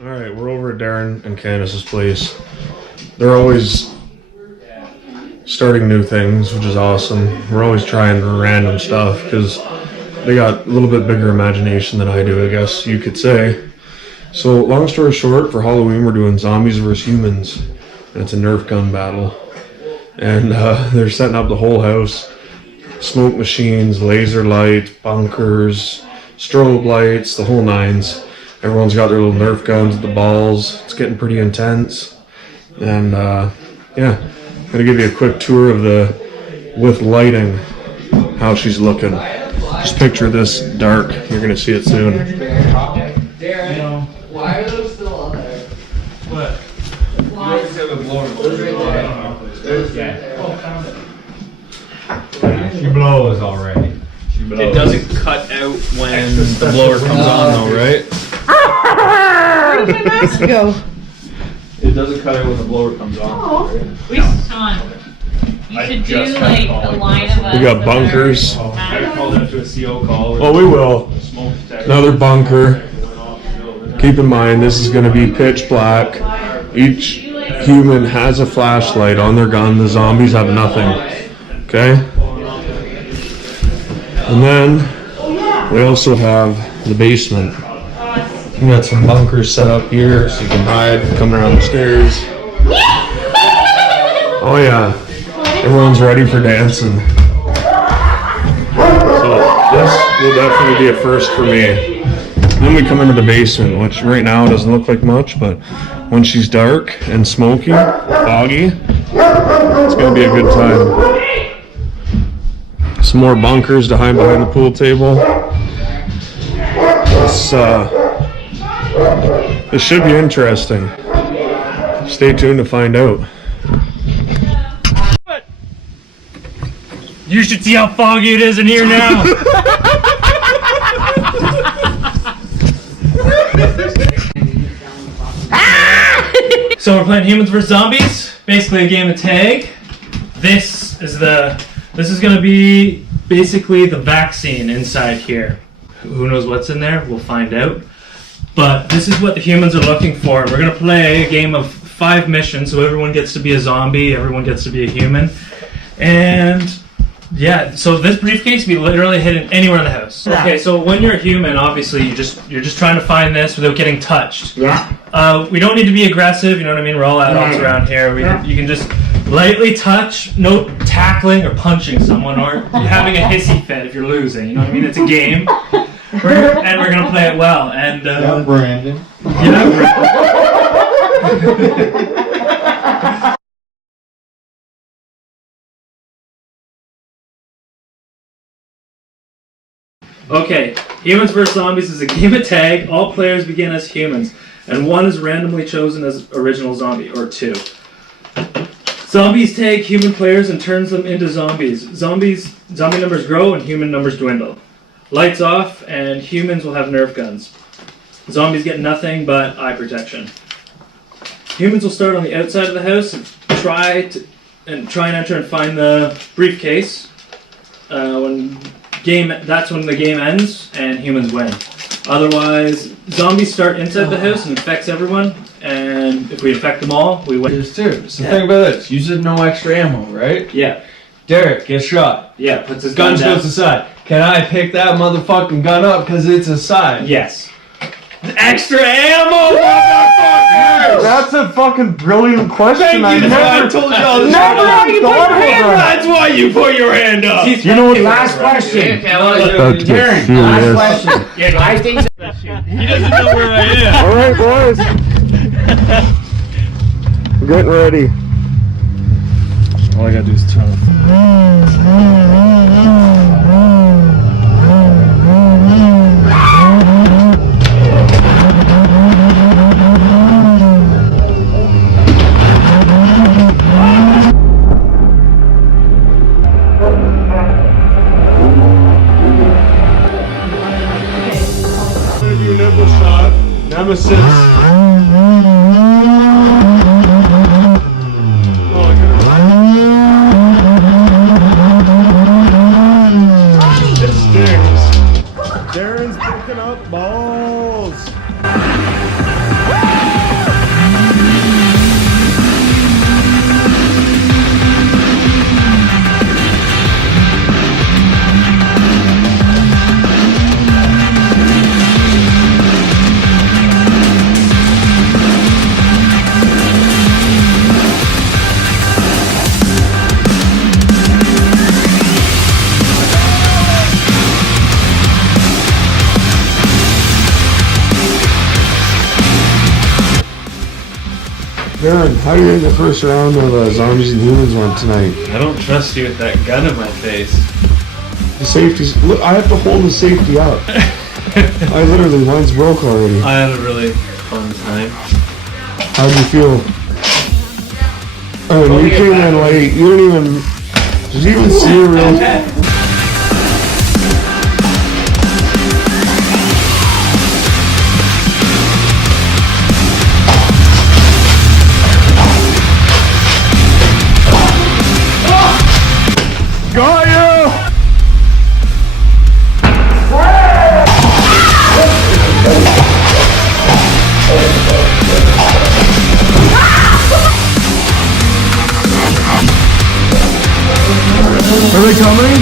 Alright, we're over at Darren and Candace's place. They're always starting new things, which is awesome. We're always trying random stuff because they got a little bit bigger imagination than I do, I guess you could say. So, long story short, for Halloween we're doing zombies versus humans. And it's a Nerf gun battle. And they're setting up the whole house. Smoke machines, laser lights, bunkers, strobe lights, the whole nines. Everyone's got their little Nerf guns with the balls. It's getting pretty intense. And yeah, I'm gonna give you a quick tour of the, with lighting, how she's looking. Just picture this dark. You're gonna see it soon. Darren, why are those still on there? What? You always have a blower. She blows already. She blows. It doesn't cut out when the blower comes on though, right? Where did my mask go? It doesn't cut out when the blower comes on. Oh. Right? We should do like a line of us. We got bunkers. I called up to a CO call. Oh, we will. Another bunker. Keep in mind, this is going to be pitch black. Each human has a flashlight on their gun. The zombies have nothing. Okay? And then we also have the basement. We got some bunkers set up here so you can hide coming around the stairs. Oh yeah, everyone's ready for dancing. So this will definitely be a first for me. Then we come into the basement, which right now doesn't look like much, but when she's dark and smoky, foggy, it's gonna be a good time. Some more bunkers to hide behind the pool table. This should be interesting. Stay tuned to find out. You should see how foggy it is in here now. So we're playing humans vs zombies. Basically a game of tag. This is gonna be basically the vaccine inside here. Who knows what's in there? We'll find out. But this is what the humans are looking for. We're gonna play a game of 5 missions, so everyone gets to be a zombie, everyone gets to be a human. And yeah, so this briefcase can be literally hidden anywhere in the house. Okay, so when you're a human, obviously you're just trying to find this without getting touched. Yeah. We don't need to be aggressive, you know what I mean? We're all adults around here. You can just lightly touch, no tackling or punching someone or having a hissy fit if you're losing. You know what I mean? It's a game. And we're gonna play it well. And Yeah, Brandon. yeah. Okay, humans vs zombies is a game of tag. All players begin as humans, and one is randomly chosen as original zombie, or 2. Zombies tag human players and turns them into zombies. Zombie numbers grow and human numbers dwindle. Lights off, and humans will have Nerf guns. Zombies get nothing but eye protection. Humans will start on the outside of the house and try and enter and find the briefcase. That's when the game ends and humans win. Otherwise, zombies start inside the house and infects everyone. And if we infect them all, we win. There's 2. So think about this. You said no extra ammo, right? Yeah. Derek gets shot. Yeah. Puts his Gun gun down. goes aside. Can I pick that motherfucking gun up because it's aside? Yes. Extra ammo, motherfuckers! That's a fucking brilliant question. Thank you. I told y'all this. That's why you put your hand up. You know what? Last question. Darren, Last question. Yeah, I think he doesn't know where I am. All right, boys. We're getting ready. All I gotta do is turn the Nemesis. Darren's picking up balls. Darren, how do you think the first round of Zombies and Humans went tonight? I don't trust you with that gun in my face. The safety's... Look, I have to hold the safety up. I literally, mine's broke already. I had a really fun time. How'd you feel? Oh, you came in late. You didn't even... Did you even see a real... Got you! Are they coming?